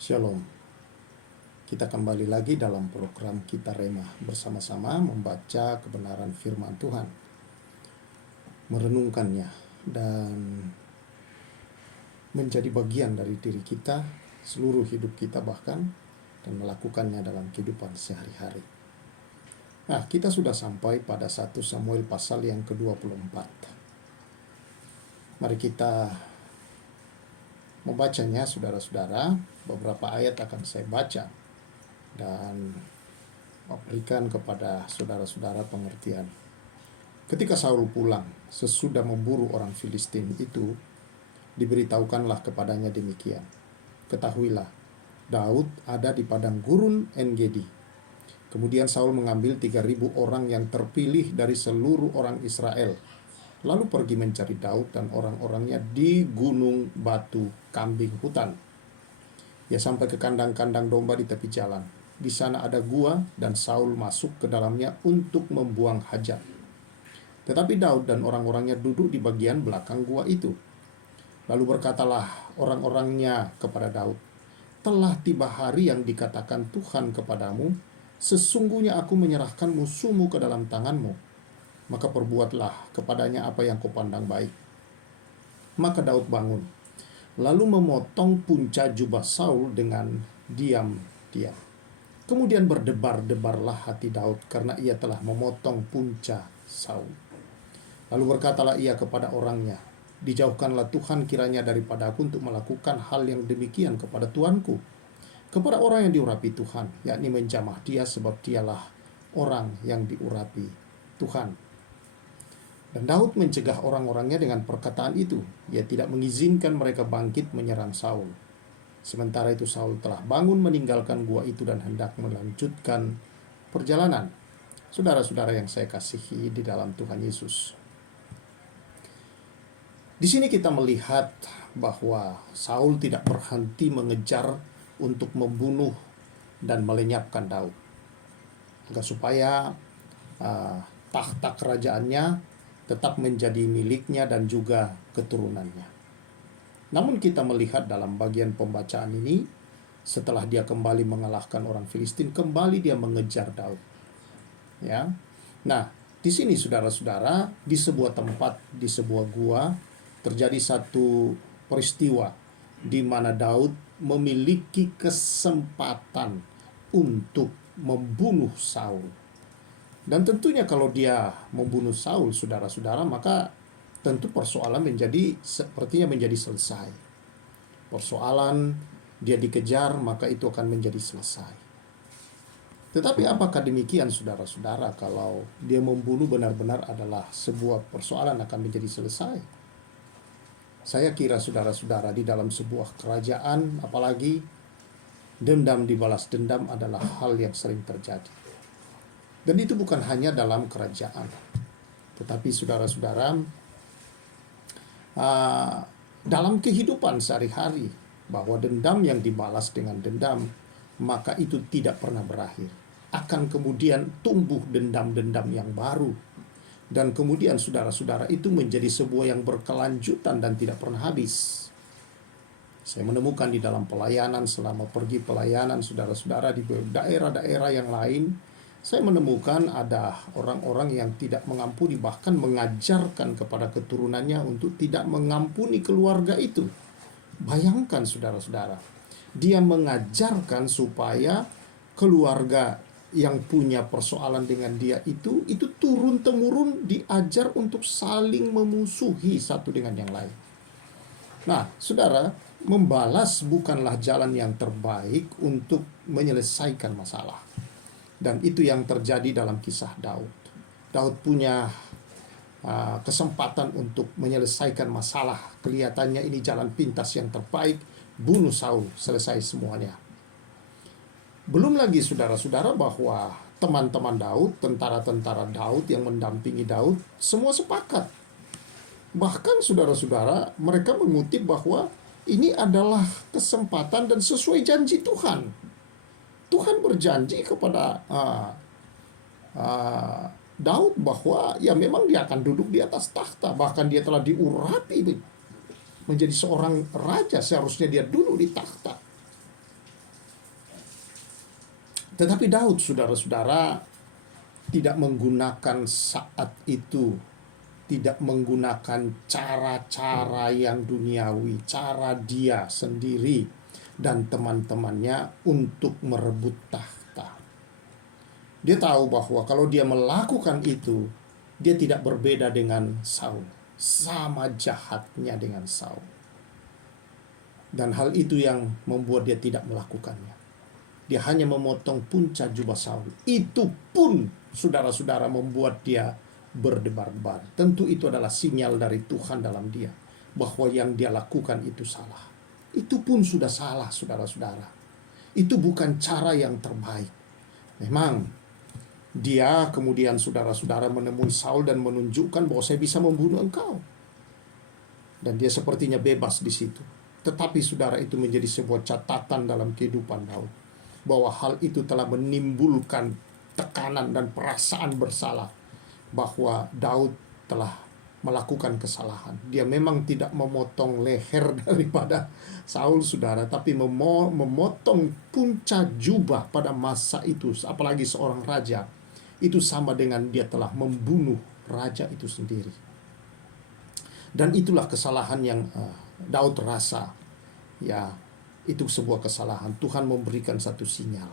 Shalom. Kita kembali lagi dalam program kita Rema bersama-sama membaca kebenaran firman Tuhan, merenungkannya dan menjadi bagian dari diri kita, seluruh hidup kita bahkan, dan melakukannya dalam kehidupan sehari-hari. Nah, kita sudah sampai pada 1 Samuel pasal yang ke-24. Mari kita membacanya, saudara-saudara. Beberapa ayat akan saya baca dan memberikan kepada saudara-saudara pengertian. Ketika Saul pulang sesudah memburu orang Filistin itu, diberitahukanlah kepadanya demikian. Ketahuilah, Daud ada di padang gurun En-Gedi. Kemudian Saul mengambil 3.000 orang yang terpilih dari seluruh orang Israel, lalu pergi mencari Daud dan orang-orangnya di gunung batu kambing hutan. Ia sampai ke kandang-kandang domba di tepi jalan. Di sana ada gua dan Saul masuk ke dalamnya untuk membuang hajat. Tetapi Daud dan orang-orangnya duduk di bagian belakang gua itu. Lalu berkatalah orang-orangnya kepada Daud, "Telah tiba hari yang dikatakan Tuhan kepadamu, sesungguhnya aku menyerahkan musuhmu ke dalam tanganmu. Maka perbuatlah kepadanya apa yang kau pandang baik." Maka Daud bangun, lalu memotong punca jubah Saul dengan diam-diam. Kemudian berdebar-debarlah hati Daud karena ia telah memotong punca Saul. Lalu berkatalah ia kepada orangnya, "Dijauhkanlah Tuhan kiranya daripada aku untuk melakukan hal yang demikian kepada tuanku, kepada orang yang diurapi Tuhan, yakni menjamah dia sebab dialah orang yang diurapi Tuhan." Dan Daud mencegah orang-orangnya dengan perkataan itu. Ia tidak mengizinkan mereka bangkit menyerang Saul. Sementara itu Saul telah bangun meninggalkan gua itu dan hendak melanjutkan perjalanan. Saudara-saudara yang saya kasihi di dalam Tuhan Yesus, di sini kita melihat bahwa Saul tidak berhenti mengejar untuk membunuh dan melenyapkan Daud, agar supaya tahta kerajaannya tetap menjadi miliknya dan juga keturunannya. Namun kita melihat dalam bagian pembacaan ini, setelah dia kembali mengalahkan orang Filistin, kembali dia mengejar Daud. Ya. Nah, di sini saudara-saudara, di sebuah tempat, di sebuah gua, terjadi satu peristiwa di mana Daud memiliki kesempatan untuk membunuh Saul. Dan tentunya kalau dia membunuh Saul, saudara-saudara, maka tentu persoalan sepertinya menjadi selesai. Persoalan dia dikejar, maka itu akan menjadi selesai. Tetapi apakah demikian, saudara-saudara, kalau dia membunuh benar-benar adalah sebuah persoalan akan menjadi selesai? Saya kira saudara-saudara, di dalam sebuah kerajaan, apalagi dendam dibalas dendam adalah hal yang sering terjadi. Dan itu bukan hanya dalam kerajaan, tetapi saudara-saudara, dalam kehidupan sehari-hari, bahwa dendam yang dibalas dengan dendam, maka itu tidak pernah berakhir. Akan kemudian tumbuh dendam-dendam yang baru. Dan kemudian saudara-saudara, itu menjadi sebuah yang berkelanjutan dan tidak pernah habis. Saya menemukan di dalam pelayanan, selama pergi pelayanan saudara-saudara di daerah-daerah yang lain, saya menemukan ada orang-orang yang tidak mengampuni, bahkan mengajarkan kepada keturunannya untuk tidak mengampuni keluarga itu. Bayangkan saudara-saudara, dia mengajarkan supaya keluarga yang punya persoalan dengan dia itu turun-temurun diajar untuk saling memusuhi satu dengan yang lain. Nah, saudara, membalas bukanlah jalan yang terbaik untuk menyelesaikan masalah. Dan itu yang terjadi dalam kisah Daud. Daud punya kesempatan untuk menyelesaikan masalah. Kelihatannya ini jalan pintas yang terbaik. Bunuh Saul, selesai semuanya. Belum lagi saudara-saudara bahwa teman-teman Daud, tentara-tentara Daud yang mendampingi Daud, semua sepakat. Bahkan saudara-saudara, mereka mengutip bahwa ini adalah kesempatan dan sesuai janji Tuhan. Tuhan berjanji kepada Daud bahwa ya memang dia akan duduk di atas takhta. Bahkan dia telah diurapi menjadi seorang raja, seharusnya dia duduk di takhta. Tetapi Daud, saudara-saudara, tidak menggunakan saat itu, tidak menggunakan cara-cara yang duniawi, cara dia sendiri dan teman-temannya untuk merebut tahta. Dia tahu bahwa kalau dia melakukan itu, dia tidak berbeda dengan Saul, sama jahatnya dengan Saul. Dan hal itu yang membuat dia tidak melakukannya. Dia hanya memotong punca jubah Saul. Itu pun, saudara-saudara, membuat dia berdebar-debar. Tentu itu adalah sinyal dari Tuhan dalam dia, bahwa yang dia lakukan itu salah. Itu pun sudah salah, saudara-saudara. Itu bukan cara yang terbaik. Memang dia kemudian, saudara-saudara, menemui Saul dan menunjukkan bahwa saya bisa membunuh engkau. Dan dia sepertinya bebas di situ. Tetapi saudara, itu menjadi sebuah catatan dalam kehidupan Daud, bahwa hal itu telah menimbulkan tekanan dan perasaan bersalah, bahwa Daud telah melakukan kesalahan. Dia memang tidak memotong leher daripada Saul, saudara, tapi memotong punca jubah pada masa itu, apalagi seorang raja, itu sama dengan dia telah membunuh raja itu sendiri. Dan itulah kesalahan yang Daud rasa. Ya, itu sebuah kesalahan. Tuhan memberikan satu sinyal,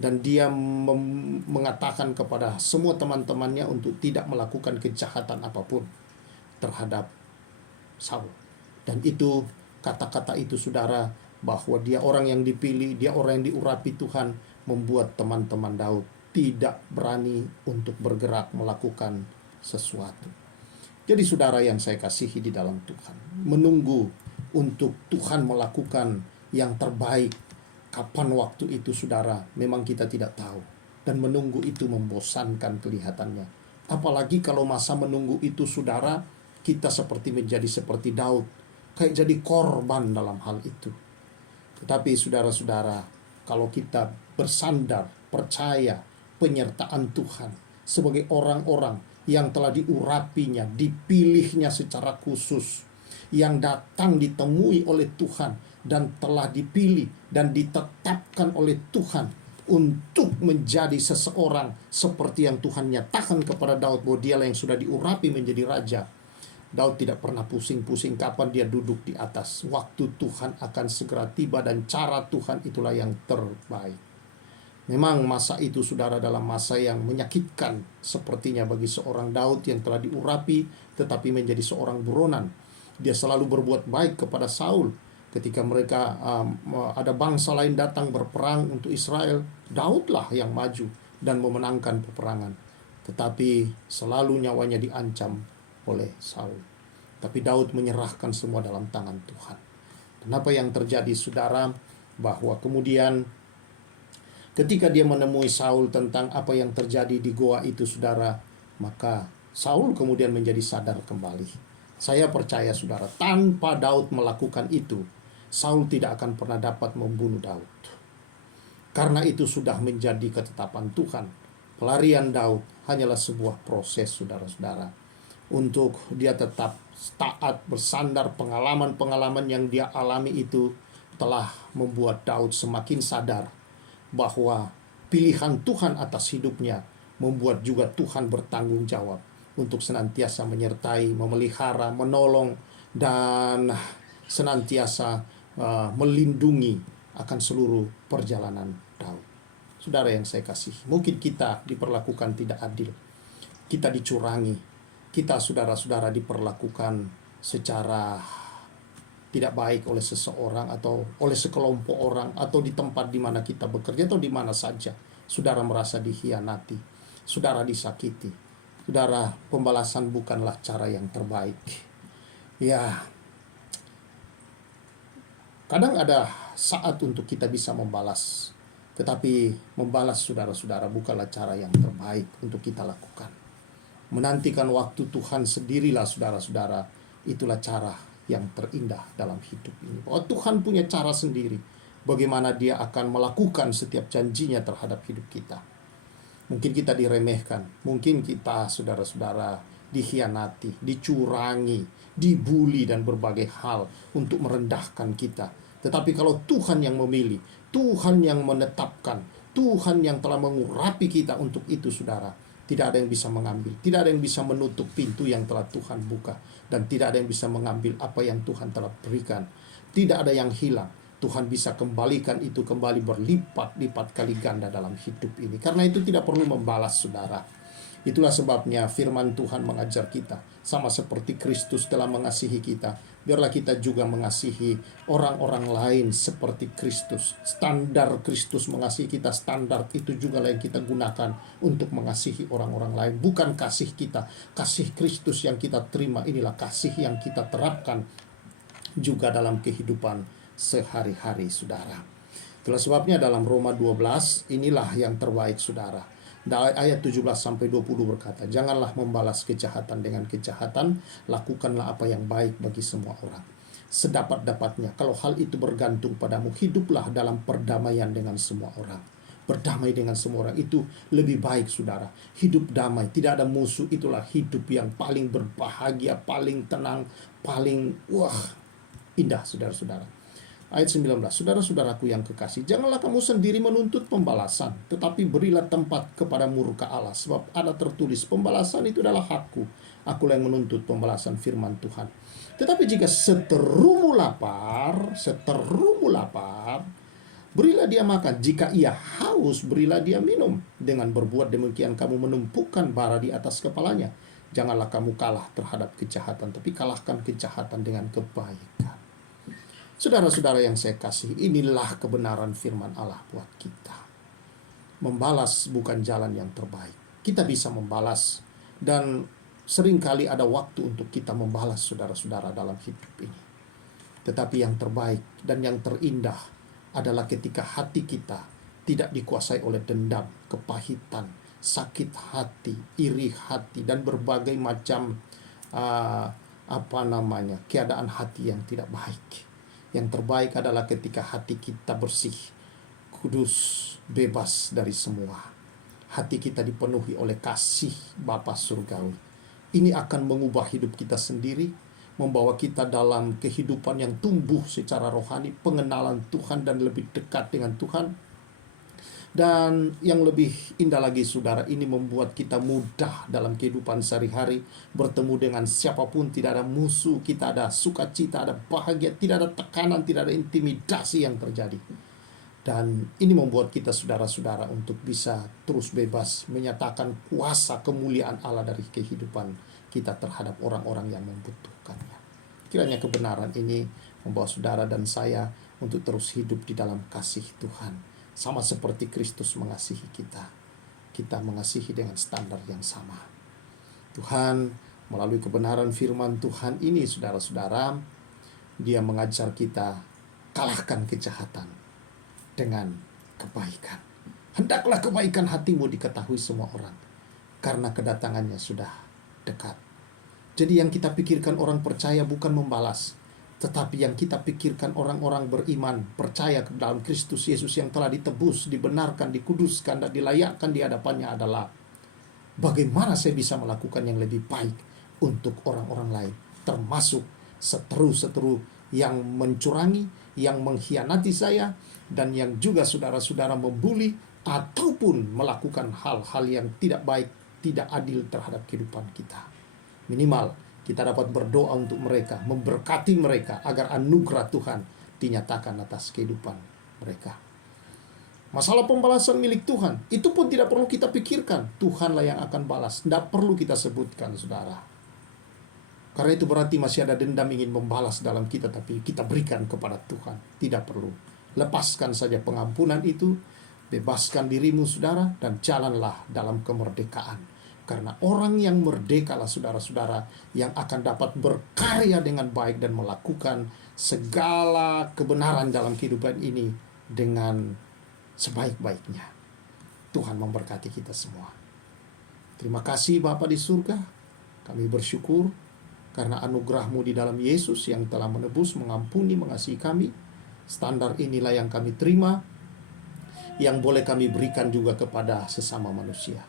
dan dia mengatakan kepada semua teman-temannya untuk tidak melakukan kejahatan apapun terhadap Saul. Dan itu, kata-kata itu, saudara, bahwa dia orang yang dipilih, dia orang yang diurapi Tuhan, membuat teman-teman Daud tidak berani untuk bergerak melakukan sesuatu. Jadi saudara yang saya kasihi di dalam Tuhan, menunggu untuk Tuhan melakukan yang terbaik kapan waktu itu, saudara, memang kita tidak tahu. Dan menunggu itu membosankan kelihatannya. Apalagi kalau masa menunggu itu, saudara, kita menjadi seperti Daud, kayak jadi korban dalam hal itu. Tetapi saudara-saudara, kalau kita bersandar, percaya penyertaan Tuhan sebagai orang-orang yang telah diurapinya, dipilihnya secara khusus, yang datang ditemui oleh Tuhan dan telah dipilih dan ditetapkan oleh Tuhan untuk menjadi seseorang seperti yang Tuhan nyatakan kepada Daud, bahwa dialah yang sudah diurapi menjadi raja. Daud tidak pernah pusing-pusing kapan dia duduk di atas. Waktu Tuhan akan segera tiba, dan cara Tuhan itulah yang terbaik. Memang masa itu, saudara, dalam masa yang menyakitkan sepertinya bagi seorang Daud yang telah diurapi tetapi menjadi seorang buronan. Dia selalu berbuat baik kepada Saul. Ketika mereka ada bangsa lain datang berperang untuk Israel, Daudlah yang maju dan memenangkan peperangan. Tetapi selalu nyawanya diancam oleh Saul. Tapi Daud menyerahkan semua dalam tangan Tuhan. Kenapa yang terjadi, saudara? Bahwa kemudian ketika dia menemui Saul tentang apa yang terjadi di goa itu, saudara, maka Saul kemudian menjadi sadar kembali. Saya percaya, saudara, tanpa Daud melakukan itu, Saul tidak akan pernah dapat membunuh Daud. Karena itu sudah menjadi ketetapan Tuhan. Pelarian Daud hanyalah sebuah proses, saudara-saudara, untuk dia tetap taat, bersandar. Pengalaman-pengalaman yang dia alami itu telah membuat Daud semakin sadar bahwa pilihan Tuhan atas hidupnya membuat juga Tuhan bertanggung jawab untuk senantiasa menyertai, memelihara, menolong, dan senantiasa melindungi akan seluruh perjalanan Daud. Saudara yang saya kasih, mungkin kita diperlakukan tidak adil, kita dicurangi, kita, saudara-saudara, diperlakukan secara tidak baik oleh seseorang atau oleh sekelompok orang, atau di tempat di mana kita bekerja atau di mana saja. Saudara merasa dikhianati, saudara disakiti. Saudara, pembalasan bukanlah cara yang terbaik. Ya, kadang ada saat untuk kita bisa membalas, tetapi membalas, saudara-saudara, bukanlah cara yang terbaik untuk kita lakukan. Menantikan waktu Tuhan sendirilah, saudara-saudara, itulah cara yang terindah dalam hidup ini. Bahwa Tuhan punya cara sendiri bagaimana dia akan melakukan setiap janjinya terhadap hidup kita. Mungkin kita diremehkan, mungkin kita, saudara-saudara, dikhianati, dicurangi, dibuli, dan berbagai hal untuk merendahkan kita. Tetapi kalau Tuhan yang memilih, Tuhan yang menetapkan, Tuhan yang telah mengurapi kita untuk itu, saudara. Tidak ada yang bisa mengambil, tidak ada yang bisa menutup pintu yang telah Tuhan buka, dan tidak ada yang bisa mengambil apa yang Tuhan telah berikan. Tidak ada yang hilang. Tuhan bisa kembalikan itu kembali berlipat-lipat kali ganda dalam hidup ini. Karena itu tidak perlu membalas, saudara. Itulah sebabnya firman Tuhan mengajar kita, sama seperti Kristus telah mengasihi kita, biarlah kita juga mengasihi orang-orang lain seperti Kristus. Standar Kristus mengasihi kita, standar itu juga yang kita gunakan untuk mengasihi orang-orang lain. Bukan kasih kita, kasih Kristus yang kita terima, inilah kasih yang kita terapkan juga dalam kehidupan sehari-hari, saudara. Itulah sebabnya dalam Roma 12, inilah yang terbaik, saudara. Ayat 17-20 berkata, janganlah membalas kejahatan dengan kejahatan, lakukanlah apa yang baik bagi semua orang. Sedapat-dapatnya, kalau hal itu bergantung padamu, hiduplah dalam perdamaian dengan semua orang. Berdamai dengan semua orang itu lebih baik, saudara. Hidup damai, tidak ada musuh, itulah hidup yang paling berbahagia, paling tenang, paling indah, saudara-saudara. Ayat 19, saudara-saudaraku yang kekasih, janganlah kamu sendiri menuntut pembalasan, tetapi berilah tempat kepada murka Allah. Sebab ada tertulis, pembalasan itu adalah hakku, akulah yang menuntut, pembalasan firman Tuhan. Tetapi jika seterumu lapar, berilah dia makan. Jika ia haus, berilah dia minum. Dengan berbuat demikian, kamu menumpukan bara di atas kepalanya. Janganlah kamu kalah terhadap kejahatan, tapi kalahkan kejahatan dengan kebaikan. Saudara-saudara yang saya kasih, inilah kebenaran firman Allah buat kita. Membalas bukan jalan yang terbaik. Kita bisa membalas, dan seringkali ada waktu untuk kita membalas, saudara-saudara, dalam hidup ini. Tetapi yang terbaik dan yang terindah adalah ketika hati kita tidak dikuasai oleh dendam, kepahitan, sakit hati, iri hati, dan berbagai macam keadaan hati yang tidak baik. Yang terbaik adalah ketika hati kita bersih, kudus, bebas dari semua. Hati kita dipenuhi oleh kasih Bapa Surgawi. Ini akan mengubah hidup kita sendiri, membawa kita dalam kehidupan yang tumbuh secara rohani, pengenalan Tuhan dan lebih dekat dengan Tuhan. Dan yang lebih indah lagi, saudara, ini membuat kita mudah dalam kehidupan sehari-hari, bertemu dengan siapapun, tidak ada musuh, kita ada sukacita, ada bahagia, tidak ada tekanan, tidak ada intimidasi yang terjadi. Dan ini membuat kita, saudara-saudara, untuk bisa terus bebas menyatakan kuasa kemuliaan Allah dari kehidupan kita terhadap orang-orang yang membutuhkannya. Kiranya kebenaran ini membawa saudara dan saya untuk terus hidup di dalam kasih Tuhan. Sama seperti Kristus mengasihi kita, kita mengasihi dengan standar yang sama. Tuhan melalui kebenaran firman Tuhan ini, saudara-saudara, Dia mengajar kita, kalahkan kejahatan dengan kebaikan. Hendaklah kebaikan hatimu diketahui semua orang, karena kedatangannya sudah dekat. Jadi yang kita pikirkan orang percaya bukan membalas, tetapi yang kita pikirkan orang-orang beriman, percaya dalam Kristus Yesus yang telah ditebus, dibenarkan, dikuduskan, dan dilayakkan di hadapannya adalah bagaimana saya bisa melakukan yang lebih baik untuk orang-orang lain, termasuk seteru-seteru yang mencurangi, yang mengkhianati saya, dan yang juga saudara-saudara membuli ataupun melakukan hal-hal yang tidak baik, tidak adil terhadap kehidupan kita. Minimal kita dapat berdoa untuk mereka, memberkati mereka agar anugerah Tuhan dinyatakan atas kehidupan mereka. Masalah pembalasan milik Tuhan, itu pun tidak perlu kita pikirkan. Tuhanlah yang akan balas. Tidak perlu kita sebutkan, saudara. Karena itu berarti masih ada dendam ingin membalas dalam kita, tapi kita berikan kepada Tuhan. Tidak perlu. Lepaskan saja pengampunan itu, bebaskan dirimu, saudara, dan jalanlah dalam kemerdekaan. Karena orang yang merdekalah, saudara-saudara, yang akan dapat berkarya dengan baik dan melakukan segala kebenaran dalam kehidupan ini dengan sebaik-baiknya. Tuhan memberkati kita semua. Terima kasih Bapa di surga. Kami bersyukur karena anugerah-Mu di dalam Yesus yang telah menebus, mengampuni, mengasihi kami. Standar inilah yang kami terima, yang boleh kami berikan juga kepada sesama manusia.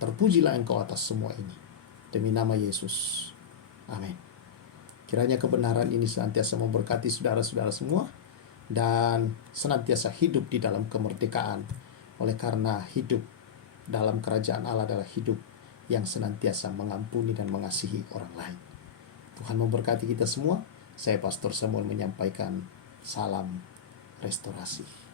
Terpujilah Engkau atas semua ini. Demi nama Yesus. Amin. Kiranya kebenaran ini senantiasa memberkati saudara-saudara semua, dan senantiasa hidup di dalam kemerdekaan Oleh karena hidup dalam kerajaan Allah adalah hidup yang senantiasa mengampuni dan mengasihi orang lain. Tuhan memberkati kita semua. Saya Pastor Samuel menyampaikan salam restorasi.